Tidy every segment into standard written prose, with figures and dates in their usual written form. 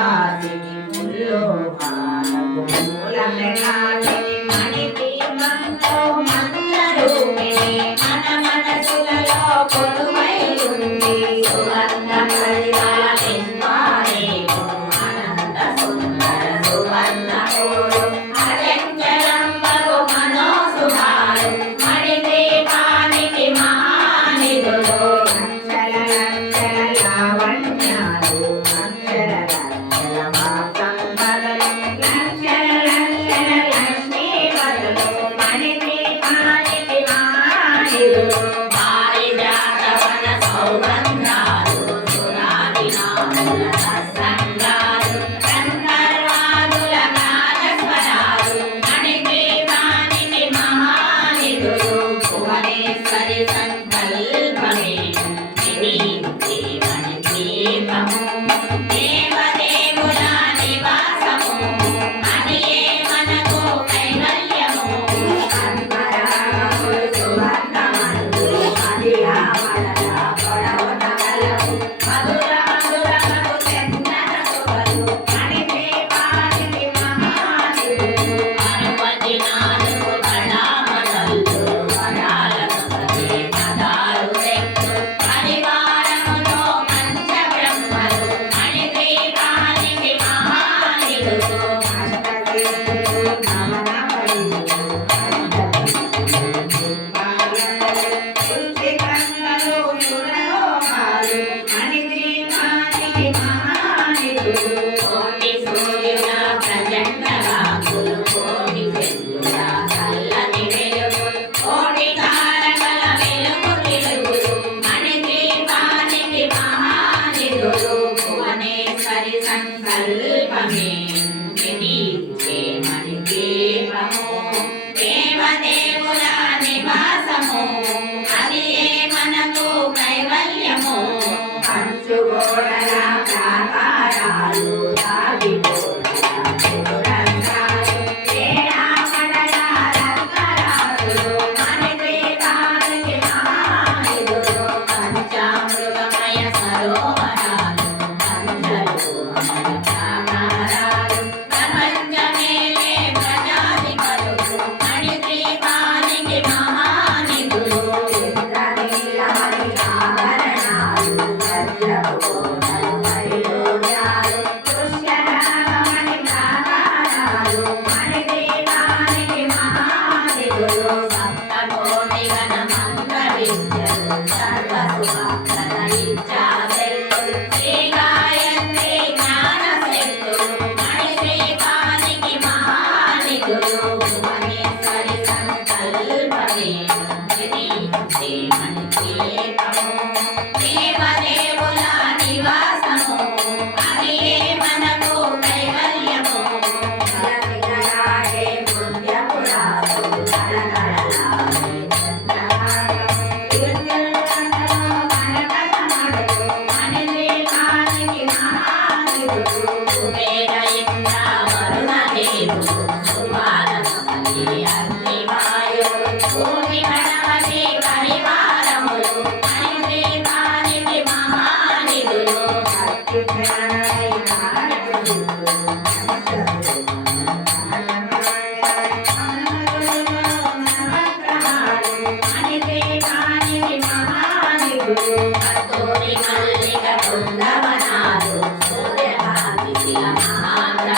కాసిని ముల్లో కాలకు మూల ప్రకాశిని మణిదీపంతో మంత్రరూపిణి మన మనసులలో కొలువై ఉంది సువర్ణ పరివారిన్వారే అనంత సుందర సువర్ణ కోరు అచంచలంబగు మనోసుధారు మణిదీపానికి మహానిధులు అక్షర లక్షర లావణ్యాలు అక్షర లక్షర వాసంబరలు లక్షర లక్షర లక్ష్మీవరులు మణిదీపానికి మహానిధులు పారిజాతవన సౌగంధాలు సురాదినాథుల సత్సంగాలు గంధర్వాదుల గానస్వరాలు మణిదీపానికి మహానిధులు భువనేశ్వరి సంకల్పమే వినీతి మణిదీపము దేవదేవుల నివాసము అనియే మనకు కైవల్యము అన్మరాగములు సువర్ణమందు అదియామలల పొడవున కలవు మధుర మధురమగు చందన సువలు మణిదీపానికి మహానిధులు అనుపదినాలు కళామదల్లు వరాలను ప్రతి పదాలు శక్తు పరివారముతో పంచబ్రహ్మలు మణిదీపానికి మహానిధులు అష్టసిద్ధులు నవనవైలు సృష్టికర్తలు సురలోకాలు మణిదీపానికి మహానిధులు కోటి సూర్యుల ప్రచండ వాకులు కోటి చంద్రుల చల్లని వెలుగులు కోటి తారకల వెలుగు వెలుగులు మణిదీపానికి మహానిధులు భువనేశ్వరి సంకల్పమే వినీతే మణిదీపము దేవదేవుల నివాసము అదియే మనకు కైవల్యము పంచుగోడల ప్రాకారాలు దాగిగోడల చతురంగాలు వేళాపడల రత్నరాసులు మణిదీపానికి మహానిధులు పంచామృతమయ సరోవరాలు అందరూ అమర ప్రాకారాలు ప్రపంచమేలే ప్రజాధిపతులు మణిదీపానికి మహానిధులు ఇంద్రనీలమణి ఆభరణాలు వజ్రపు కోటలు వైడూర్యాలు పుష్కరాగమణి ప్రాకారాలు మణిదీపానికి మహానిధులు సప్తకోటి గణ మంత్ర విద్యలు సర్వసుభప్రద ఇచ్ఛాశక్తులు శ్రీ గాయత్రి జ్ఞాన శక్తులు మణిదీపానికి మహానిధులు భువనేశ్వరి సంకల్పమే వినీతే మణిదీపము దేవదేవుల నివాసము అదియే మనకు కైవల్యము కలవిలలాడే పుణ్యపురాసులు కలకలలాడే చంద్రహారము కీర్తిల్లందరూ కనకనమడులు మణిదీపానికి మహానిధులు కుబేర ఇంద్ర వరుణ దేవులు సుపాలసమలి అగ్నివాయువులు భూమి గణపతి పరివారములు మణిదీపానికి మహానిధులు భక్తి జ్ఞానమై భారతులు మణిదీపానికి మహానిధులు కస్తూరి మల్లిక బృందవనాలు సూర్యకాంతి శిల మహాంత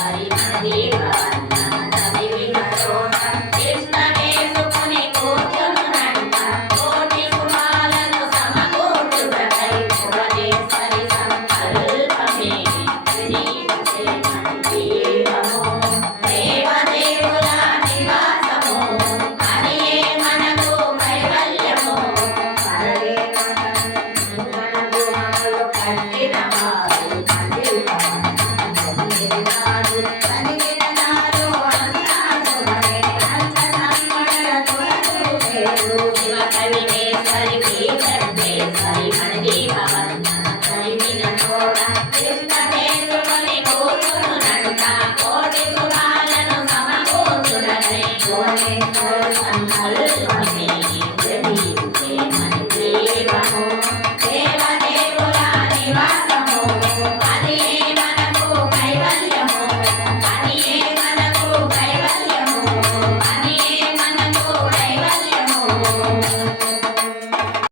హరి